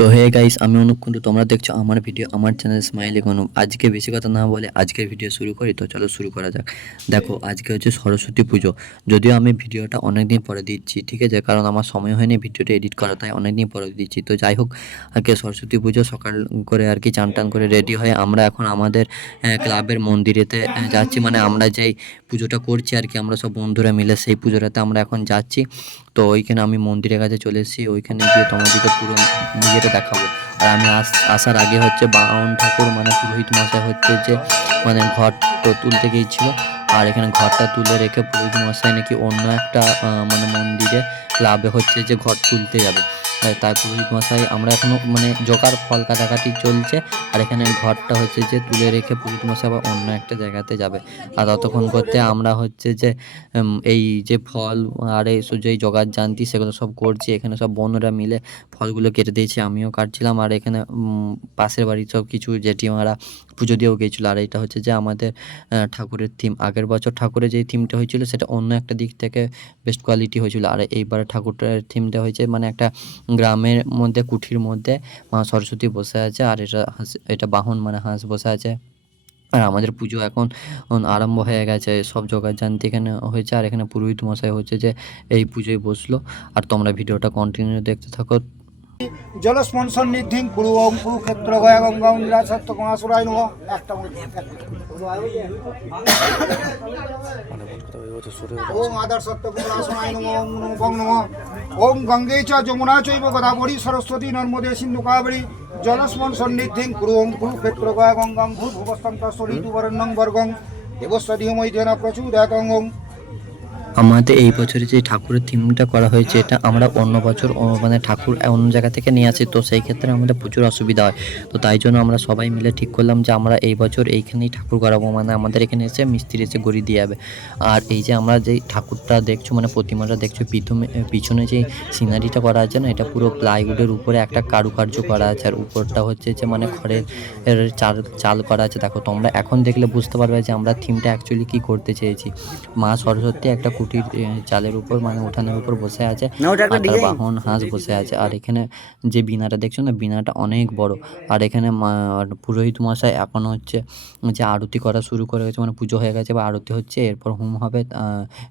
So hey guys, আমি অনুপ কুন্ডু, তোমরা দেখছো আমার ভিডিও আমার চ্যানেল স্মাইলি অনুপ। আজকে বেশি কথা না বলে আজকের ভিডিও শুরু করি। তো চলো শুরু করা যাক। দেখো, আজকে হচ্ছে সরস্বতী পুজো। যদিও আমি ভিডিওটা অনেক দিন পরে দিচ্ছি, ঠিক আছে, কারণ আমার সময় হয়নি ভিডিওটা এডিট করা, তাই অনেক দিন পরে দিচ্ছি। তো যাই হোক, আজকে সরস্বতী পুজো সকাল করে আর কি চান টান করে রেডি হয়ে আমরা এখন আমাদের ক্লাবের মন্দিরেতে যাচ্ছি। মানে আমরা যেই পুজোটা করছি আর কি, আমরা সব বন্ধুরা মিলে সেই পুজোটাতে আমরা এখন যাচ্ছি। তো ওইখানে আমি মন্দিরের কাছে চলে এসেছি, ওইখানে গিয়ে তোমাদেরকে পুরো ইয়েটা দেখাবো। আর আমি আসার আগে হচ্ছে বামন ঠাকুর মানে পুরোহিত মশাই হচ্ছে যে মানে ঘর তো তুলতে গিয়েছিল। আর এখানে ঘরটা তুলে রেখে পুরোহিত মশাই নাকি অন্য একটা মানে মন্দিরে ক্লাবে হচ্ছে যে ঘর তুলতে যাবে। তাই পুরোহিত মশাই আমরা এখনও মানে জোগাড় ফল কাটাকাটি চলছে। আর এখানে ঘরটা হচ্ছে যে তুলে রেখে পুরোহিত মশাই আবার অন্য একটা জায়গাতে যাবে। আর ততক্ষণ করতে আমরা হচ্ছে যে এই যে ফল আর এই যেই জোগাড় জানতি সেগুলো সব করছি। এখানে সব বোনরা মিলে ফলগুলো কেটে দিয়েছি, আমিও কাটছিলাম। আর এখানে পাশের বাড়ির সব কিছু জেঠিমারা পুজো দিয়েও গিয়েছিলো। আর এটা হচ্ছে যে আমাদের ঠাকুরের থিম। আগের বছর ঠাকুরের যেই থিমটা হয়েছিল সেটা অন্য একটা দিক থেকে বেস্ট কোয়ালিটি হয়েছিল। আর এইবার ঠাকুরের থিমটা হয়েছে মানে একটা গ্রামের মধ্যে কুঠির মধ্যে মা সরস্বতী বসে আছে। আর এটা বাহন মানে হাঁস বসে আছে। আর আমাদের পুজো এখন আরম্ভ হয়ে গেছে, সব জোগাড় এখানে হয়েছে। আর এখানে পুরোহিত মশাই হচ্ছে যে এই পুজোয় বসলো। আর তোমরা ভিডিওটা কন্টিনিউ দেখতে থাকো। জলস্পন্দসন্নিধিং কুরু ওং কুরুক্ষেত্র গয়া গঙ্গা নিরাসত্য গণাসুরায় নমঃ। একটা ওং আদর্শত্ব গণাসুরায় নমঃ। ওং নমো গং নমঃ। ওং গঙ্গে চ যমুনা চৈব গোদাবরী সরস্বতী নর্মদে সিন্ধু কাবেরী জলস্পন্দসন্নিধিং কুরু ওং কুরুক্ষেত্র গয়া গঙ্গা ভূর্ভুবস্সং তৎসদিতুবরেণ্যং ভর্গং দেবস্য ধিয়মহি প্রচুরয়াৎ। আমাদের এই বছরে যে ঠাকুরের থিমটা করা হয়েছে এটা আমরা অন্য বছর মানে ঠাকুর অন্য জায়গা থেকে নিয়ে আসি, তো সেই ক্ষেত্রে আমাদের প্রচুর অসুবিধা হয়। তো তাই জন্য আমরা সবাই মিলে ঠিক করলাম যে আমরা এই বছর এইখানেই ঠাকুর করাবো। মানে আমাদের এখানে এসে মিস্ত্রি এসে গড়ি দিয়ে যাবে। আর এই যে আমরা যেই ঠাকুরটা দেখছো মানে প্রতিমাটা দেখছো, পিছনে যেই সিনারিটা করা আছে না, এটা পুরো প্লাইউডের উপরে একটা কারুকার্য করা আছে। আর উপরটা হচ্ছে যে মানে খড়ের চাল করা আছে। দেখো, তোমরা এখন দেখলে বুঝতে পারবে যে আমরা থিমটা অ্যাকচুয়ালি কী করতে চেয়েছি। মা সরস্বতী একটা কুটির চালের উপর মানে উঠানের উপর বসে আছে, আর তার বাহন হাঁস বসে আছে। আর এখানে যে বিনাটা দেখছো না, বিনাটা অনেক বড়। আর এখানে পুরোহিত মশাই এখন হচ্ছে যে আরতি করা শুরু করে গেছে, মানে পুজো হয়ে গেছে বা আরতি হচ্ছে, এরপর হোম হবে,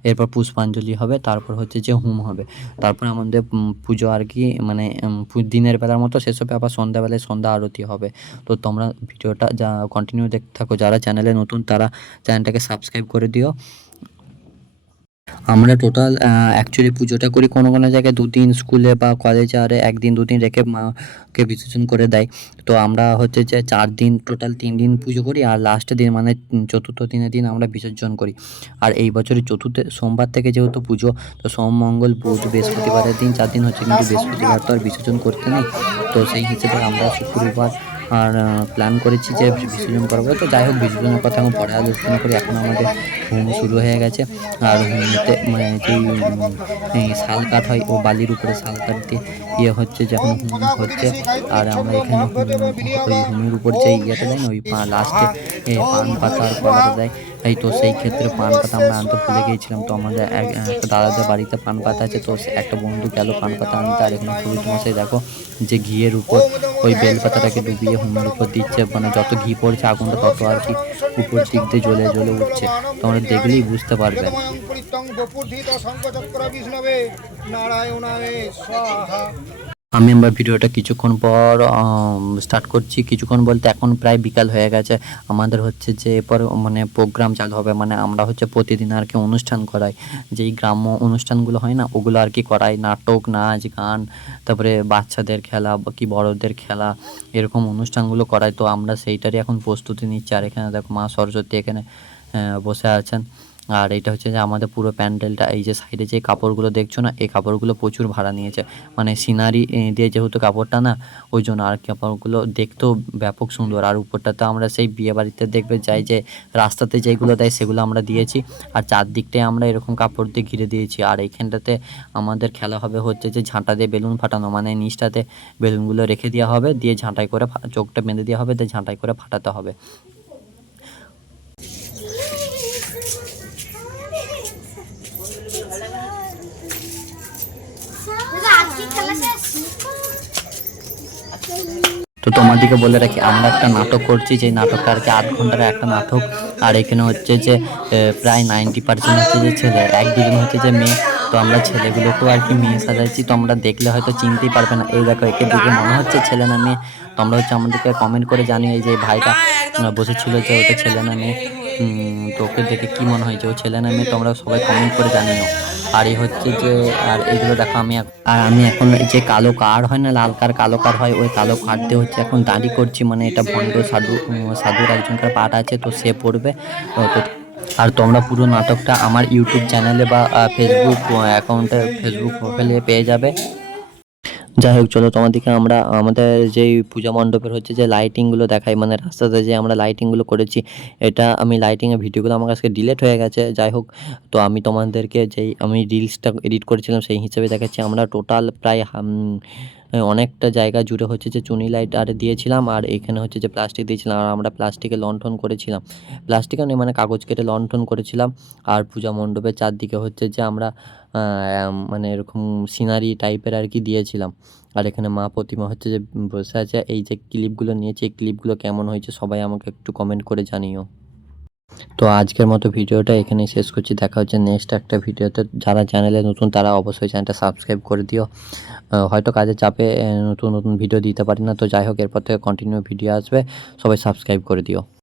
এরপর পুষ্পাঞ্জলি হবে, তারপর হচ্ছে যে হোম হবে। তারপর আমাদের পুজো আর কি মানে দিনের বেলার মতো শেষ হবে, আবার সন্ধ্যাবেলায় সন্ধ্যা আরতি হবে। তো তোমরা ভিডিওটা যা কন্টিনিউ দেখতে থাকো। যারা চ্যানেলে নতুন তারা চ্যানেলটাকে সাবস্ক্রাইব করে দিও। আমরা টোটাল অ্যাকচুয়ালি পুজোটা করি কোনো কোনো জায়গায় 2 দিন, স্কুলে বা কলেজে আর 1 দিন 2 দিন রেখে মাকে বিসর্জন করে দেয়। তো আমরা হচ্ছে যে 4 দিন, টোটাল 3 দিন পুজো করি। আর লাস্টের দিন মানে চতুর্থ দিনের দিন আমরা বিসর্জন করি। আর এই বছরের চতুর্থ সোমবার থেকে যেহেতু পুজো, তো সোম মঙ্গল বুধ বৃহস্পতিবারের দিন 4 দিন হচ্ছে, কিন্তু বৃহস্পতিবার তো আর বিসর্জন করতে নেই। তো সেই হিসেবে আমরা শুক্রবার আর প্ল্যান করেছি যে বিসর্জন করবো। তো যাই হোক, বিসর্জনের কথা আমি পরে আলোচনা করি। এখন আমাদের হোম শুরু হয়ে গেছে। আর হোমতে মানে যেই শাল কাঠ হয়, ও বালির উপরে শাল কাঠ দিয়ে হচ্ছে যখন হোম হচ্ছে। আর আমরা এখানে ওই হোমের উপর যে ইয়েটা দেয় না, ওই লাস্টে পান পাতা আর কলাটা দেয়। এই তো সেই ক্ষেত্রে পান পাতা আমরা আনতে ভুলে গিয়েছিলাম। তো আমাদের একটা দাদাদের বাড়িতে পান পাতা আছে, তো একটা বন্ধু গেল পান পাতা আনতে। আর এখানে পুরোহিত মশাই দেখো যে ঘিয়ের উপর ওই বেলপাতাটাকে ডুবিয়ে হোমের উপর দিচ্ছে। মানে যত ঘি পড়ছে আগুনটা তত আর কি উপর দিক দিয়ে জ্বলে জ্বলে উঠছে। তোমরা দেখলেই বুঝতে পারবে। আমি আমার ভিডিওটা কিছুক্ষণ পর স্টার্ট করছি। কিছুক্ষণ বলতে এখন প্রায় বিকাল হয়ে গেছে। আমাদের হচ্ছে যে এরপর মানে প্রোগ্রাম চালু হবে। মানে আমরা হচ্ছে প্রতিদিন আর কি অনুষ্ঠান করাই, যেই গ্রাম্য অনুষ্ঠানগুলো হয় না ওগুলো আর কি করাই। নাটক, নাচ, গান, তারপরে বাচ্চাদের খেলা কি বড়দের খেলা, এরকম অনুষ্ঠানগুলো করাই। তো আমরা সেইটারই এখন প্রস্তুতি নিচ্ছি। আর এখানে দেখো মা সরস্বতী এখানে বসে আছেন। আর এটা হচ্ছে যে আমাদের পুরো প্যান্ডেলটা, এই যে সাইডে যে কাপড়গুলো দেখছো না, এই কাপড়গুলো প্রচুর ভাড়া নিয়েছে। মানে সিনারি দিয়ে যেহেতু কাপড়টা না, ওই জন্য। আর কাপড়গুলো দেখতেও ব্যাপক সুন্দর। আর উপরটাতে আমরা সেই বিয়ে বাড়িতে দেখবে যাই যে রাস্তাতে যেগুলো দেয় সেগুলো আমরা দিয়েছি। আর চারদিকটায় আমরা এরকম কাপড় দিয়ে ঘিরে দিয়েছি। আর এইখানটাতে আমাদের খেলা হবে হচ্ছে যে ঝাঁটা দিয়ে বেলুন ফাটানো, মানে নিচটাতে বেলুনগুলো রেখে দেওয়া হবে, দিয়ে ঝাঁটাই করে চোখটা বেঁধে দেওয়া হবে, দিয়ে ঝাঁটাই করে ফাটাতে হবে। তো তোমাদেরকে বলে রাখি, আমরা একটা নাটক করছি, যে নাটকটা আর কি 8 ঘন্টার একটা নাটক। আর এখানে হচ্ছে যে প্রায় 90% হচ্ছে যে ছেলে, 1-2 জন হচ্ছে যে মেয়ে। তো আমরা ছেলেগুলোকেও আর কি মেয়ে সাজাইছি। তো আমরা দেখলে হয়তো চিনতেই পারবে না। এই দেখো, একে দেখে মনে হচ্ছে ছেলে না মেয়ে। তোমরা হচ্ছে আমাদেরকে কমেন্ট করে জানিও। এই যে ভাইটা বসেছিল, যে ওটা ছেলে না মেয়ে। তো ওকে দেখে কি মনে হয়, যে ও ছেলে না মেয়ে, তোমরা সবাই কমেন্ট করে জানিও। আর এই হচ্ছে যে, আর এইগুলো দেখো, আমি এখন যে কালো কার্ড হয় না, লাল কার্ড কালো কার্ড হয়, ওই কালো কার্ড দিয়ে হচ্ছে এখন দাঁড়ি করছি। মানে এটা ভণ্ড সাধুর একজনকার পাঠ আছে, তো সে পড়বে। তো আর তোমরা পুরো নাটকটা আমার ইউটিউব চ্যানেলে বা ফেসবুক অ্যাকাউন্টে, ফেসবুক প্রোফাইলে পেয়ে যাবে। যাই হোক, চলো তোমাদেরকে আমরা আমাদের যেই পূজা মণ্ডপের হচ্ছে যে লাইটিংগুলো দেখাই। মানে রাস্তাতে যে আমরা লাইটিংগুলো করেছি, এটা আমি লাইটিংয়ের ভিডিওগুলো আমার কাছে ডিলিট হয়ে গেছে। যাই হোক, তো আমি তোমাদেরকে যেই আমি রিলসটা এডিট করেছিলাম সেই হিসেবে দেখাচ্ছি। আমরা টোটাল প্রায় অনেকটা জায়গা জুড়ে হচ্ছে যে চুনি লাইট আর দিয়েছিলাম, আর এখানে হচ্ছে যে প্লাস্টিক দিয়েছিলাম। আর আমরা প্লাস্টিকে লণ্ঠন করেছিলাম, প্লাস্টিকে নেই মানে কাগজ কেটে লণ্ঠন করেছিলাম। আর পূজা মণ্ডপের চারদিকে হচ্ছে যে আমরা মানে এরকম সিনারি টাইপের আর কি দিয়েছিলাম। আর এখানে মা প্রতিমা হচ্ছে যে বসে আছে। এই যে ক্লিপগুলো নিয়েছি, এই ক্লিপগুলো কেমন হয়েছে সবাই আমাকে একটু কমেন্ট করে জানিও। তো আজকের মতো ভিডিওটা এখানেই শেষ করছি। দেখা হচ্ছে নেক্সট একটা ভিডিওতে। যারা চ্যানেলে নতুন তারা অবশ্যই চ্যানেলটা সাবস্ক্রাইব করে দিও। হয়তো কাজের চাপে নতুন নতুন ভিডিও দিতে পারি না। তো যাই হোক, এরপর থেকে কন্টিনিউ ভিডিও আসবে, সবাই সাবস্ক্রাইব করে দিও।